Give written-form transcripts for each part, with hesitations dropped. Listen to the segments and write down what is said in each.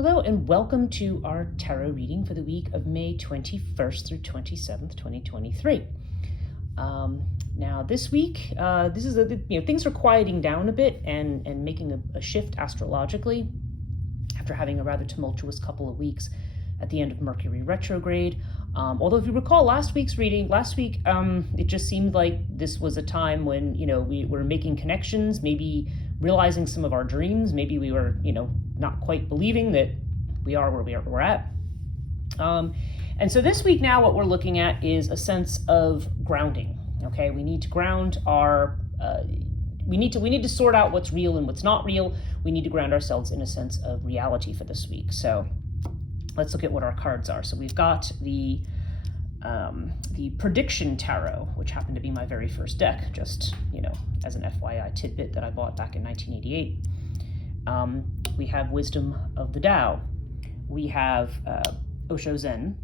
Hello and welcome to our tarot reading for the week of May 21st through 27th, 2023. Now this week, things are quieting down a bit and making a shift astrologically after having a rather tumultuous couple of weeks at the end of Mercury retrograde. Although if you recall last week, it just seemed like this was a time when, we were making connections, maybe realizing some of our dreams. Maybe we were, not quite believing that we are where we're at. And so this week now what we're looking at is a sense of grounding. Okay, we need to ground our, we need to sort out what's real and what's not real. We need to ground ourselves in a sense of reality for this week. So let's look at what our cards are. So we've got the Prediction Tarot, which happened to be my very first deck, just, as an FYI tidbit that I bought back in 1988. We have Wisdom of the Tao. We have Osho Zen,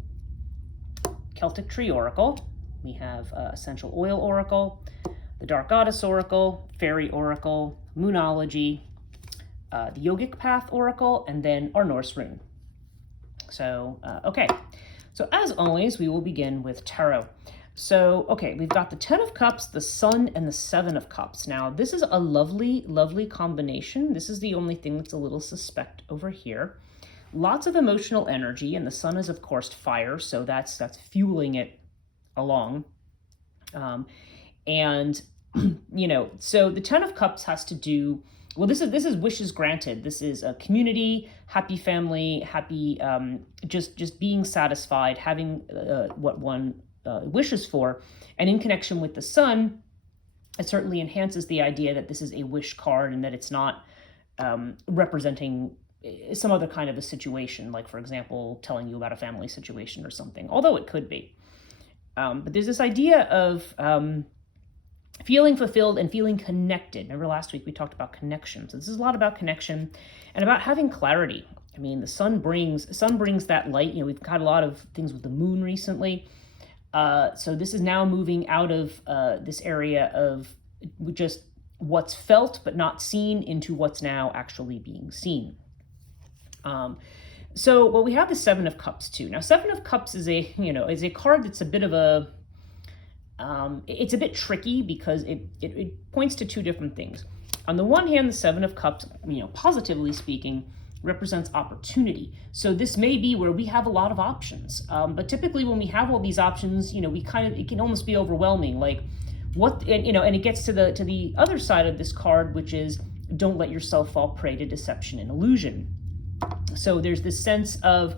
Celtic Tree Oracle. We have Essential Oil Oracle, the Dark Goddess Oracle, Fairy Oracle, Moonology, the Yogic Path Oracle, and then our Norse Rune. So, okay. So as always, we will begin with tarot. So, okay, we've got the 10 of Cups, the Sun, and the 7 of Cups. Now, this is a lovely, lovely combination. This is the only thing that's a little suspect over here. Lots of emotional energy, and the Sun is, of course, fire, so that's fueling it along. So the 10 of Cups has to do, well, this is wishes granted. This is a community, happy family, happy, just being satisfied, having what one wishes for. And in connection with the Sun, it certainly enhances the idea that this is a wish card and that it's not representing some other kind of a situation, like, for example, telling you about a family situation or something, although it could be. But there's this idea of feeling fulfilled and feeling connected. Remember last week we talked about connection. So this is a lot about connection and about having clarity. I mean, the sun brings that light. We've had a lot of things with the moon recently. So this is now moving out of this area of just what's felt but not seen into what's now actually being seen. So we have the 7 of Cups too. Now, 7 of Cups is a card that's a bit of a, it's a bit tricky because it points to two different things. On the one hand, the 7 of Cups, positively speaking, represents opportunity. So this may be where we have a lot of options. But typically when we have all these options, it can almost be overwhelming. Like and it gets to the other side of this card, which is don't let yourself fall prey to deception and illusion. So there's this sense of,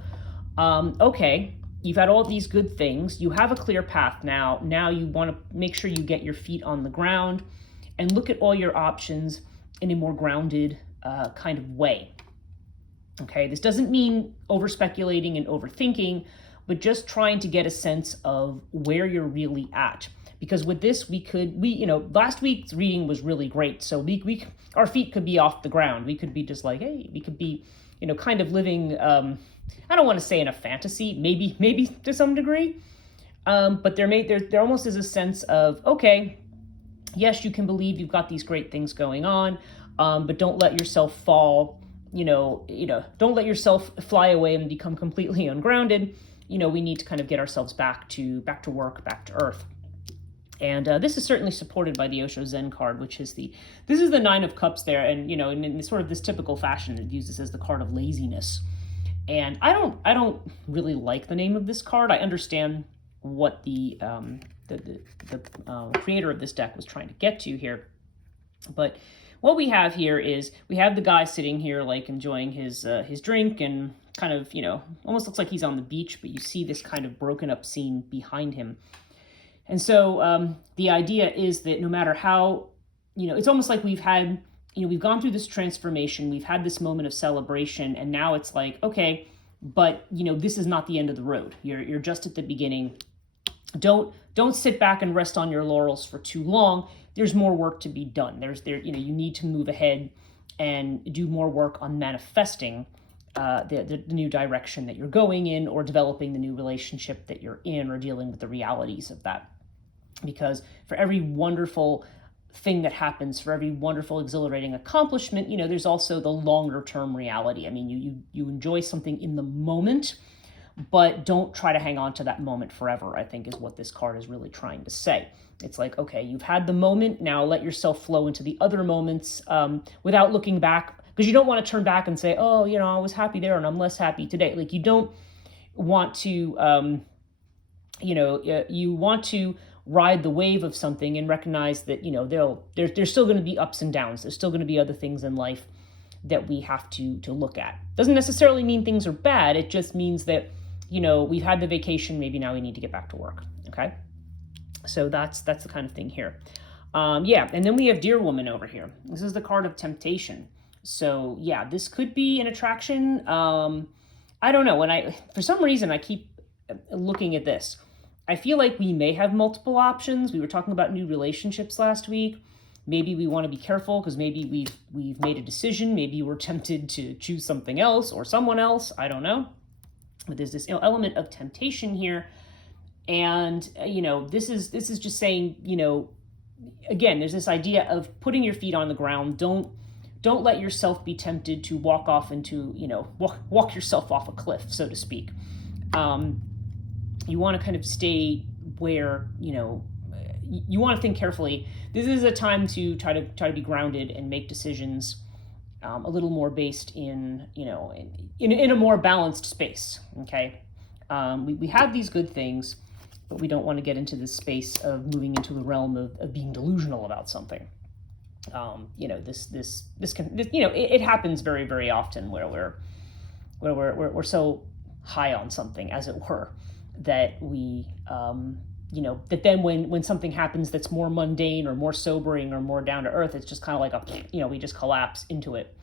okay, you've had all these good things. You have a clear path now. Now you want to make sure you get your feet on the ground and look at all your options in a more grounded kind of way. Okay, this doesn't mean over-speculating and overthinking, but just trying to get a sense of where you're really at. Because with this, last week's reading was really great. So our feet could be off the ground. We could be just like, hey, we could be, kind of living, I don't want to say in a fantasy, maybe to some degree. But there almost is a sense of, okay, yes, you can believe you've got these great things going on, but don't let yourself fall, don't let yourself fly away and become completely ungrounded. We need to kind of get ourselves back to work, back to earth. And this is certainly supported by the Osho Zen card, which is this is the 9 of Cups there. And, in sort of this typical fashion, it uses as the card of laziness. And I don't really like the name of this card. I understand what the creator of this deck was trying to get to here. But what we have here is we have the guy sitting here, like, enjoying his drink and kind of, almost looks like he's on the beach, but you see this kind of broken up scene behind him. And so the idea is that no matter how, it's almost like we've gone through this transformation, we've had this moment of celebration, and now it's like, okay, but, this is not the end of the road. You're just at the beginning. Don't sit back and rest on your laurels for too long. There's more work to be done. You need to move ahead and do more work on manifesting the new direction that you're going in, or developing the new relationship that you're in, or dealing with the realities of that. Because for every wonderful thing that happens, for every wonderful, exhilarating accomplishment, there's also the longer term reality. I mean, you enjoy something in the moment, but don't try to hang on to that moment forever, I think is what this card is really trying to say. It's like, okay, you've had the moment, now let yourself flow into the other moments without looking back, because you don't want to turn back and say, oh, I was happy there and I'm less happy today. Like, you don't want to, you want to ride the wave of something and recognize that, there's still going to be ups and downs. There's still going to be other things in life that we have to look at. Doesn't necessarily mean things are bad. It just means that, we've had the vacation, maybe now we need to get back to work. Okay. So that's the kind of thing here. And then we have Dear Woman over here. This is the card of temptation. So yeah, this could be an attraction. I don't know. For some reason, I keep looking at this. I feel like we may have multiple options. We were talking about new relationships last week. Maybe we want to be careful because maybe we've made a decision. Maybe we're tempted to choose something else or someone else. I don't know. But there's this element of temptation here. And, this is just saying, again, there's this idea of putting your feet on the ground. Don't let yourself be tempted to walk off into, walk yourself off a cliff, so to speak. You want to kind of stay where, you want to think carefully. This is a time to try to be grounded and make decisions a little more based in, in a more balanced space. Okay. We have these good things, but we don't want to get into this space of moving into the realm of being delusional about something. This can, it happens very, very often where we're so high on something, as it were, that we, that then when something happens that's more mundane or more sobering or more down to earth, it's just kind of like we just collapse into it.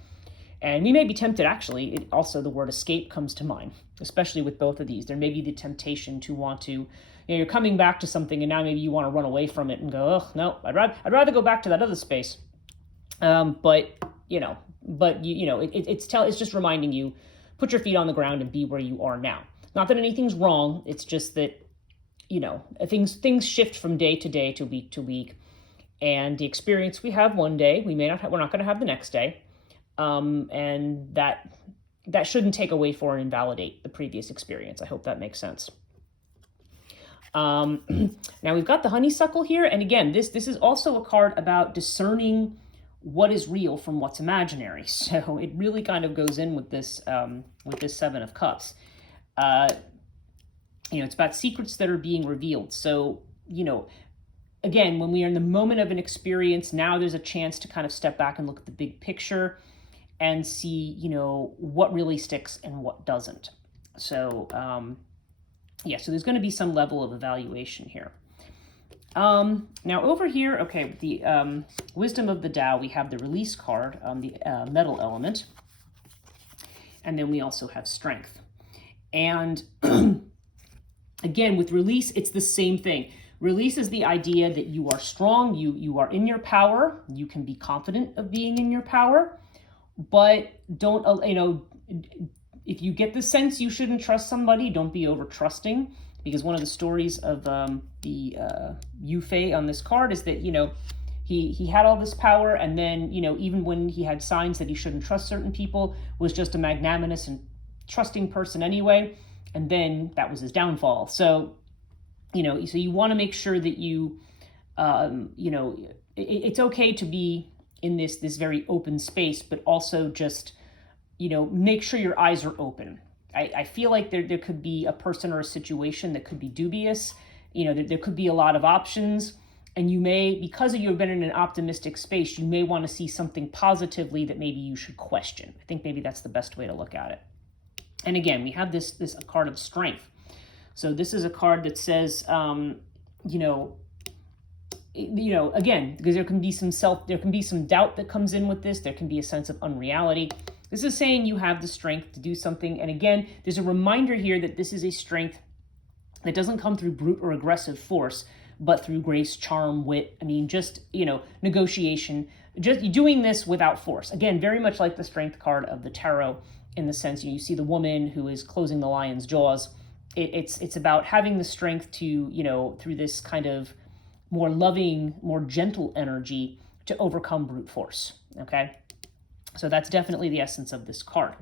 And we may be tempted, actually, also the word escape comes to mind, especially with both of these. There may be the temptation to want to, you're coming back to something and now maybe you want to run away from it and go, oh, no, I'd rather go back to that other space. It's just reminding you, put your feet on the ground and be where you are now. Not that anything's wrong. It's just that, things shift from day to day to week to week. And the experience we have one day, we're not going to have the next day. And that shouldn't take away for and invalidate the previous experience. I hope that makes sense. Now we've got the honeysuckle here. And again, this is also a card about discerning what is real from what's imaginary. So it really kind of goes in with this Seven of Cups. It's about secrets that are being revealed. So, again, when we are in the moment of an experience, now there's a chance to kind of step back and look at the big picture and see, what really sticks and what doesn't. So, so there's going to be some level of evaluation here. Now over here, okay, the Wisdom of the Tao, we have the Release card, the metal element, and then we also have Strength. And again, with Release, it's the same thing. Release is the idea that you are strong, you are in your power, you can be confident of being in your power, but don't, if you get the sense you shouldn't trust somebody, don't be over trusting, because one of the stories of the Yu Fei on this card is that, he had all this power, and then, even when he had signs that he shouldn't trust certain people, was just a magnanimous and trusting person anyway, and then that was his downfall. So, so you want to make sure that you, it's okay to be in this very open space, but also just, make sure your eyes are open. I feel like there could be a person or a situation that could be dubious. There could be a lot of options, and you may, because you've been in an optimistic space, you may want to see something positively that maybe you should question. I think maybe that's the best way to look at it. And again, we have this card of Strength. So this is a card that says, again, because there can be some doubt that comes in with this. There can be a sense of unreality. This is saying you have the strength to do something. And again, there's a reminder here that this is a strength that doesn't come through brute or aggressive force, but through grace, charm, wit. I mean, just, negotiation, just doing this without force. Again, very much like the Strength card of the tarot, in the sense, you see the woman who is closing the lion's jaws. It's about having the strength to, through this kind of more loving, more gentle energy, to overcome brute force, okay? So that's definitely the essence of this card.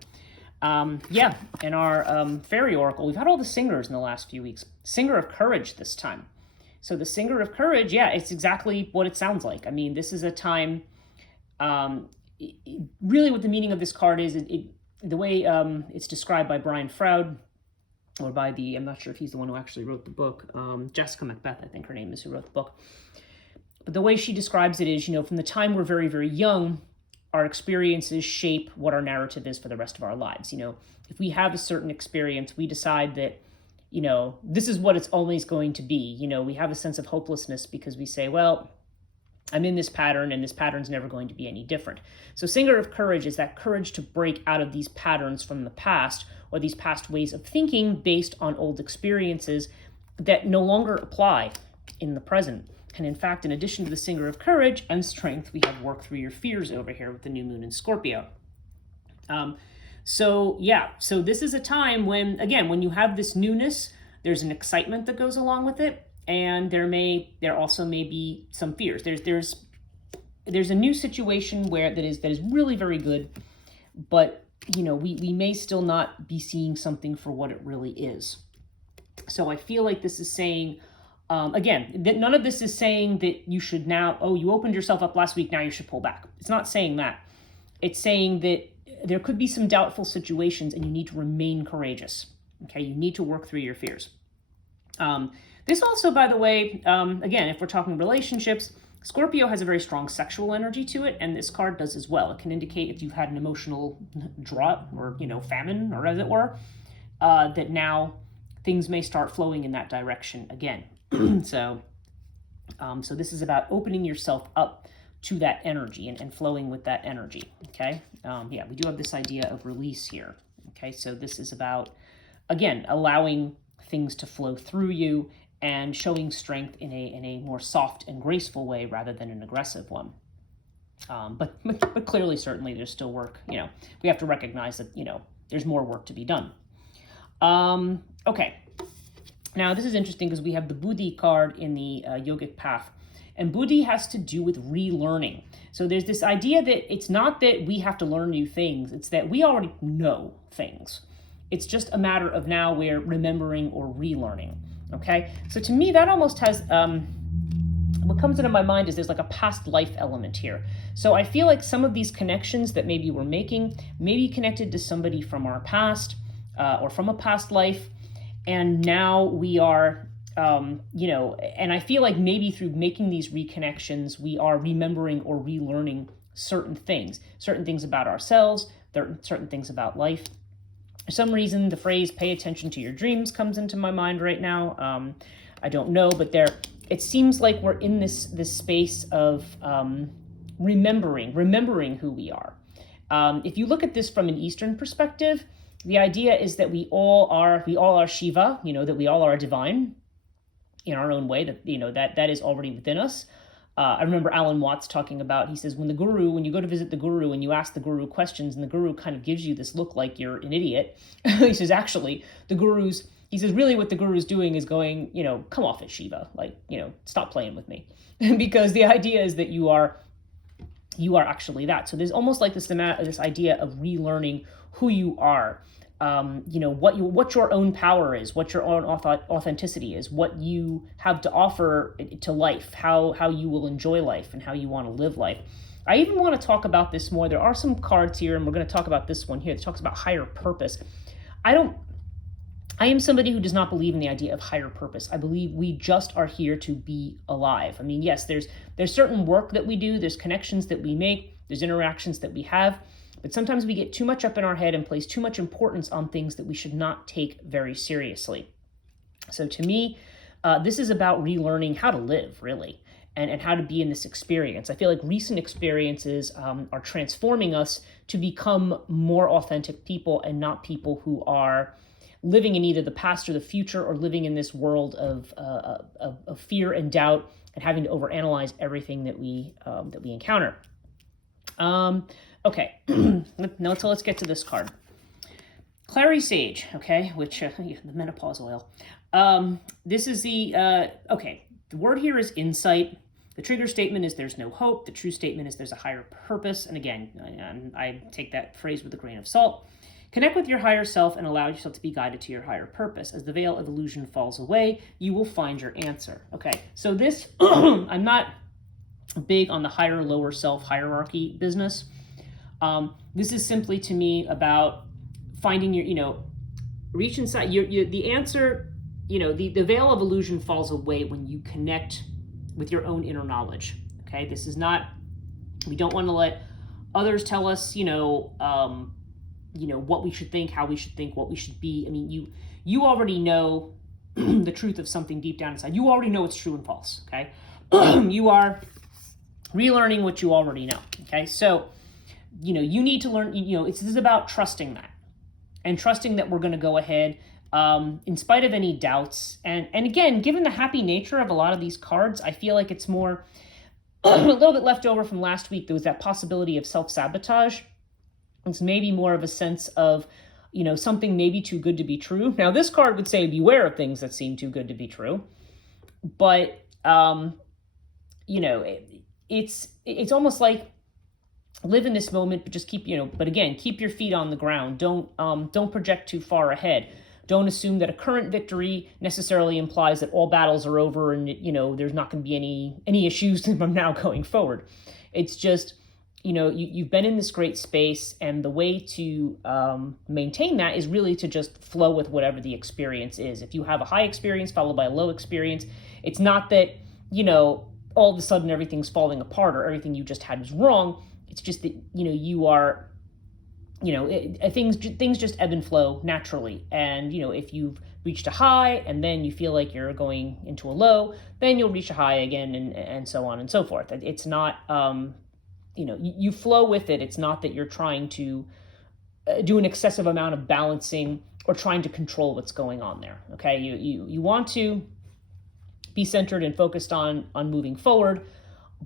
Yeah, in our Fairy Oracle, we've had all the singers in the last few weeks. Singer of Courage this time. So the Singer of Courage, yeah, it's exactly what it sounds like. I mean, this is a time, really what the meaning of this card is, the way it's described by Brian Froud, or by I'm not sure if he's the one who actually wrote the book, Jessica Macbeth, I think her name is, who wrote the book. But the way she describes it is, from the time we're very, very young, our experiences shape what our narrative is for the rest of our lives. If we have a certain experience, we decide that, this is what it's always going to be. We have a sense of hopelessness because we say, well, I'm in this pattern and this pattern's never going to be any different. So Singer of Courage is that courage to break out of these patterns from the past, or these past ways of thinking based on old experiences that no longer apply in the present. And in fact, in addition to the Singer of Courage and Strength, we have Work Through Your Fears over here with the new moon in Scorpio. So this is a time when, again, when you have this newness, there's an excitement that goes along with it, and there also may be some fears. There's a new situation where that is really very good, but we may still not be seeing something for what it really is. So I feel like this is saying, again, that none of this is saying that you should now, you opened yourself up last week, now you should pull back. It's not saying that. It's saying that there could be some doubtful situations and you need to remain courageous. Okay, you need to work through your fears. This also, by the way, again, if we're talking relationships, Scorpio has a very strong sexual energy to it, and this card does as well. It can indicate if you've had an emotional drought or, famine, or as it were, that now things may start flowing in that direction again. So this is about opening yourself up to that energy and flowing with that energy, okay? We do have this idea of release here, okay? So this is about, again, allowing things to flow through you and showing strength in a more soft and graceful way rather than an aggressive one. But clearly, certainly, there's still work. We have to recognize that, there's more work to be done. Okay. Now, this is interesting because we have the Buddhi card in the yogic path. And Buddhi has to do with relearning. So there's this idea that it's not that we have to learn new things. It's that we already know things. It's just a matter of now we're remembering or relearning. Okay? So to me, that almost has, what comes into my mind is there's like a past life element here. So I feel like some of these connections that maybe we're making may be connected to somebody from our past or from a past life. And now we are, and I feel like maybe through making these reconnections, we are remembering or relearning certain things about ourselves, certain things about life. For some reason, the phrase "pay attention to your dreams" comes into my mind right now. I don't know, but it seems like we're in this space of remembering who we are. If you look at this from an Eastern perspective, the idea is that we all are Shiva, that we all are divine in our own way, that is already within us. I remember Alan Watts talking about, he says, when you go to visit the guru and you ask the guru questions and the guru kind of gives you this look like you're an idiot, he says, actually, really what the guru's doing is going, come off it, Shiva, stop playing with me. Because the idea is that you are actually that. So there's almost like this idea of relearning who you are, what your own power is, what your own authenticity is, what you have to offer to life, how you will enjoy life and how you want to live life. I even want to talk about this more. There are some cards here, and we're going to talk about this one here that talks about higher purpose. I am somebody who does not believe in the idea of higher purpose. I believe we just are here to be alive. I mean, yes, there's certain work that we do, there's connections that we make, there's interactions that we have, but sometimes we get too much up in our head and place too much importance on things that we should not take very seriously. So to me, this is about relearning how to live, really, and how to be in this experience. I feel like recent experiences are transforming us to become more authentic people and not people who are living in either the past or the future, or living in this world of fear and doubt and having to overanalyze everything that we encounter. Okay, so let's get to this card. Clary Sage, okay, which, the menopause oil. This is the word here is insight. The trigger statement is there's no hope. The true statement is there's a higher purpose. And again, I take that phrase with a grain of salt. Connect with your higher self and allow yourself to be guided to your higher purpose. As the veil of illusion falls away, you will find your answer. Okay, so this, I'm not big on the higher, lower self hierarchy business. This is simply to me about finding your, reach inside. The answer, the veil of illusion falls away when you connect with your own inner knowledge. Okay, this is not, we don't want to let others tell us, what we should think, how we should think, what we should be. I mean, you already know the truth of something deep down inside. You already know it's true and false, okay? You are relearning what you already know, okay? So, you need to learn, this is about trusting that. And trusting that we're going to go ahead in spite of any doubts. And again, given the happy nature of a lot of these cards, I feel like it's more, a little bit left over from last week. There was that possibility of self-sabotage. It's maybe more of a sense of, something maybe too good to be true. Now, this card would say, beware of things that seem too good to be true. But, it's almost like live in this moment, but just keep, but again, keep your feet on the ground. Don't project too far ahead. Don't assume that a current victory necessarily implies that all battles are over and, there's not going to be any issues from now going forward. It's just, you've been in this great space, and the way to maintain that is really to just flow with whatever the experience is. If you have a high experience followed by a low experience, it's not that, all of a sudden everything's falling apart or everything you just had was wrong. It's just that, you are, things just ebb and flow naturally. And, if you've reached a high and then you feel like you're going into a low, then you'll reach a high again and so on and so forth. It's not, you flow with it. It's not that you're trying to do an excessive amount of balancing or trying to control what's going on there. Okay. You want to be centered and focused on moving forward,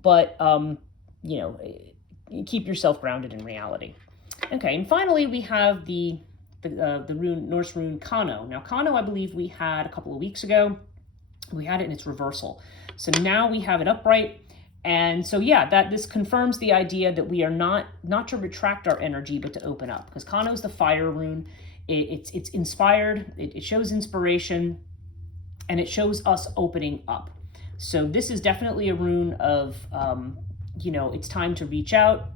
but, keep yourself grounded in reality. Okay, and finally we have the rune, Norse rune Kano. Now Kano, I believe we had a couple of weeks ago. We had it in its reversal. So now we have it upright. And so this confirms the idea that we are not to retract our energy, but to open up. Because Kano is the fire rune. It's inspired, it shows inspiration, and it shows us opening up. So this is definitely a rune of it's time to reach out,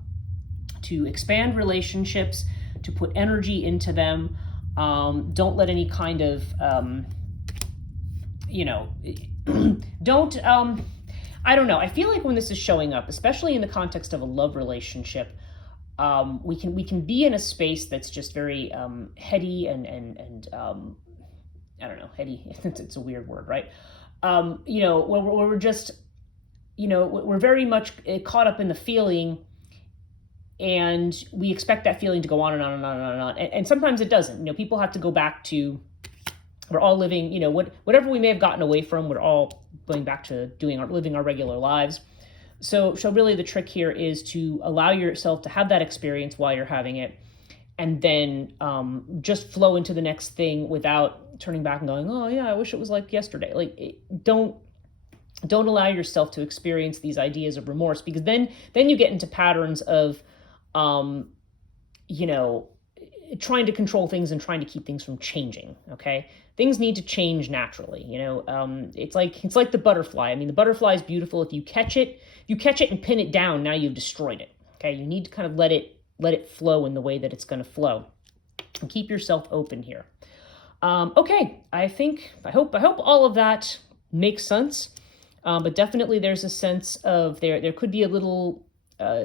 to expand relationships, to put energy into them. Don't let any kind of, don't, I don't know. I feel like when this is showing up, especially in the context of a love relationship, we can be in a space that's just very heady and I don't know, heady. It's a weird word, right? Where we're just, we're very much caught up in the feeling, and we expect that feeling to go on and on and on and on and on. And sometimes it doesn't. People have to go back to, we're all living, whatever we may have gotten away from, we're all going back to living our regular lives. So really the trick here is to allow yourself to have that experience while you're having it, and then just flow into the next thing without turning back and going, oh yeah, I wish it was like yesterday. Don't allow yourself to experience these ideas of remorse, because then you get into patterns of, trying to control things and trying to keep things from changing. Okay, things need to change naturally. It's like the butterfly. I mean, the butterfly is beautiful. If you catch it and pin it down, now you've destroyed it. Okay, you need to kind of let it flow in the way that it's going to flow, and keep yourself open here. Okay, I hope all of that makes sense. But definitely there's a sense of there could be a little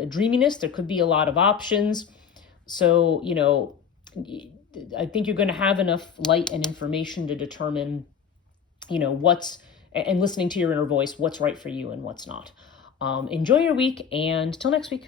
dreaminess. There could be a lot of options. So, I think you're going to have enough light and information to determine, and listening to your inner voice, what's right for you and what's not. Enjoy your week, and till next week.